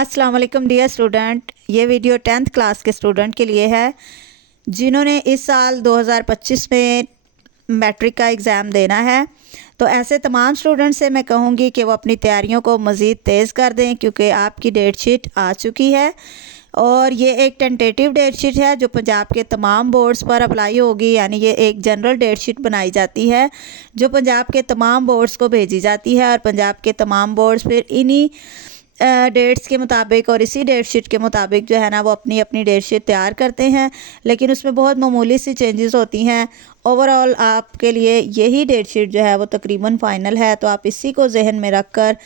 अस्सलाम वालेकुम dear student, ये वीडियो 10th क्लास के स्टूडेंट के लिए है जिन्होंने इस साल 2025 में मैट्रिक का एग्ज़ाम देना है। तो ऐसे तमाम स्टूडेंट से मैं कहूँगी कि वो अपनी तैयारियों को मज़ीद तेज़ कर दें क्योंकि आपकी डेट शीट आ चुकी है और ये एक टेंटेटिव डेट शीट है जो पंजाब के तमाम बोर्ड्स पर अप्लाई होगी। यानी ये एक जनरल डेट शीट बनाई जाती है जो पंजाब के तमाम बोर्ड्स को भेजी जाती है और पंजाब के तमाम बोर्ड्स फिर इन्हीं डेट्स के मुताबिक और इसी डेट शीट के मुताबिक जो है ना वो अपनी अपनी डेट शीट तैयार करते हैं, लेकिन उसमें बहुत मामूली सी चेंजेस होती हैं। ओवरऑल आपके लिए यही डेट शीट जो है वो तकरीबन फ़ाइनल है, तो आप इसी को जहन में रख कर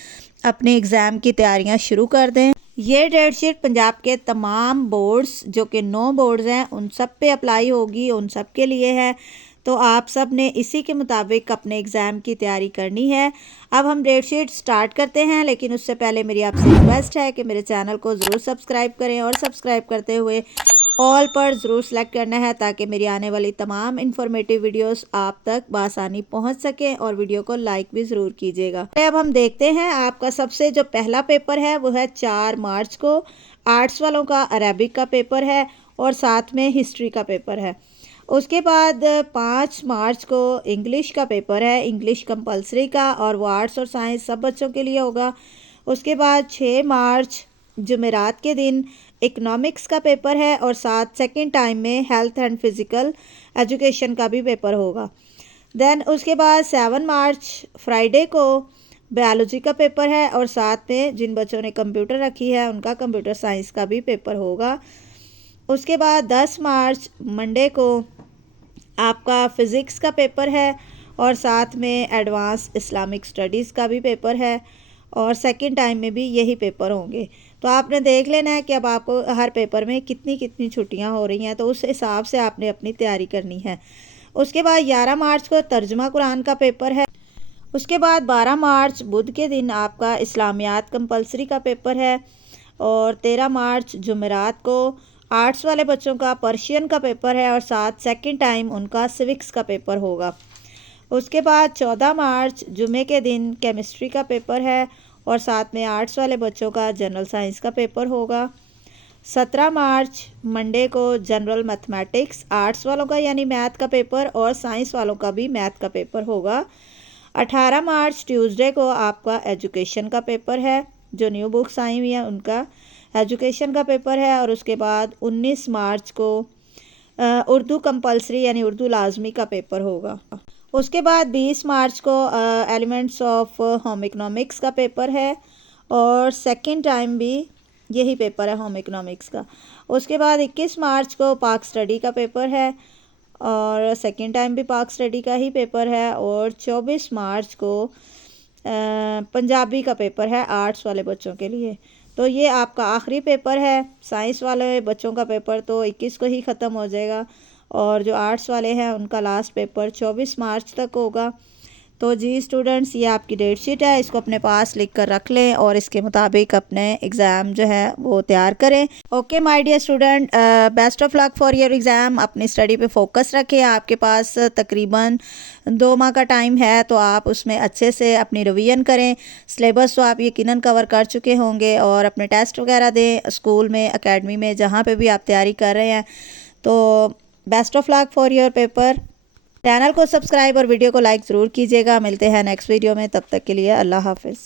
अपने एग्ज़ाम की तैयारियां शुरू कर दें। ये डेट शीट पंजाब के तमाम बोर्ड्स जो कि 9 बोर्ड्स हैं उन सब पे अप्लाई होगी, उन सब के लिए है। तो आप सब ने इसी के मुताबिक अपने एग्ज़ाम की तैयारी करनी है। अब हम डेट शीट स्टार्ट करते हैं, लेकिन उससे पहले मेरी आपसे रिक्वेस्ट है कि मेरे चैनल को ज़रूर सब्सक्राइब करें और सब्सक्राइब करते हुए ऑल पर ज़रूर सेलेक्ट करना है ताकि मेरी आने वाली तमाम इन्फॉर्मेटिव वीडियोस आप तक बआसानी पहुंच सकें और वीडियो को लाइक भी ज़रूर कीजिएगा। अब हम देखते हैं आपका सबसे जो पहला पेपर है वो है 4 मार्च को। आर्ट्स वालों का अरेबिक का पेपर है और साथ में हिस्ट्री का पेपर है। उसके बाद 5 मार्च को इंग्लिश का पेपर है, इंग्लिश कंपलसरी का, और वो आर्ट्स और साइंस सब बच्चों के लिए होगा। उसके बाद 6 मार्च जुमेरात के दिन इकोनॉमिक्स का पेपर है और साथ सेकंड टाइम में हेल्थ एंड फिज़िकल एजुकेशन का भी पेपर होगा। देन उसके बाद 7 मार्च फ्राइडे को बायोलॉजी का पेपर है और साथ में जिन बच्चों ने कंप्यूटर रखी है उनका कंप्यूटर साइंस का भी पेपर होगा। उसके बाद 10 मार्च मंडे को आपका फ़िज़िक्स का पेपर है और साथ में एडवांस इस्लामिक स्टडीज़ का भी पेपर है और सेकंड टाइम में भी यही पेपर होंगे। तो आपने देख लेना है कि अब आपको हर पेपर में कितनी कितनी छुट्टियां हो रही हैं, तो उस हिसाब से आपने अपनी तैयारी करनी है। उसके बाद 11 मार्च को तर्जुमा कुरान का पेपर है। उसके बाद 12 मार्च बुध के दिन आपका इस्लामियात कंपलसरी का पेपर है और 13 मार्च जुमेरात को आर्ट्स वाले बच्चों का पर्शियन का पेपर है और साथ सेकंड टाइम उनका सिविक्स का पेपर होगा। उसके बाद 14 मार्च जुमे के दिन केमिस्ट्री का पेपर है और साथ में आर्ट्स वाले बच्चों का जनरल साइंस का पेपर होगा। 17 मार्च मंडे को जनरल मैथमेटिक्स आर्ट्स वालों का यानी मैथ का पेपर और साइंस वालों का भी मैथ का पेपर होगा। 18 मार्च ट्यूसडे को आपका एजुकेशन का पेपर है, जो न्यू बुक्स आई हुई हैं उनका एजुकेशन का पेपर है। और उसके बाद 19 मार्च को उर्दू कंपलसरी यानी उर्दू लाजमी का पेपर होगा। उसके बाद 20 मार्च को एलिमेंट्स ऑफ होम इकोनॉमिक्स का पेपर है और सेकंड टाइम भी यही पेपर है होम इकोनॉमिक्स का। उसके बाद 21 मार्च को पाक स्टडी का पेपर है और सेकंड टाइम भी पाक स्टडी का ही पेपर है। और 24 मार्च को पंजाबी का पेपर है आर्ट्स वाले बच्चों के लिए। तो ये आपका आखिरी पेपर है। साइंस वाले बच्चों का पेपर तो 21 को ही ख़त्म हो जाएगा और जो आर्ट्स वाले हैं उनका लास्ट पेपर 24 मार्च तक होगा। तो जी स्टूडेंट्स, ये आपकी डेट शीट है, इसको अपने पास लिख कर रख लें और इसके मुताबिक अपने एग्ज़ाम जो है वो तैयार करें। Okay my dear student, best of luck for your exam. अपनी स्टडी पे फोकस रखें। आपके पास तकरीबन 2 माह का टाइम है, तो आप उसमें अच्छे से अपनी रिवीजन करें। सिलेबस तो आप यकीनन कवर कर चुके होंगे और अपने टेस्ट वगैरह दें स्कूल में, एकेडमी में, जहाँ पर भी आप तैयारी कर रहे हैं। तो best of luck for your paper. Channel को सब्सक्राइब और वीडियो को लाइक ज़रूर कीजिएगा। मिलते हैं नेक्स्ट वीडियो में, तब तक के लिए अल्लाह हाफिज़।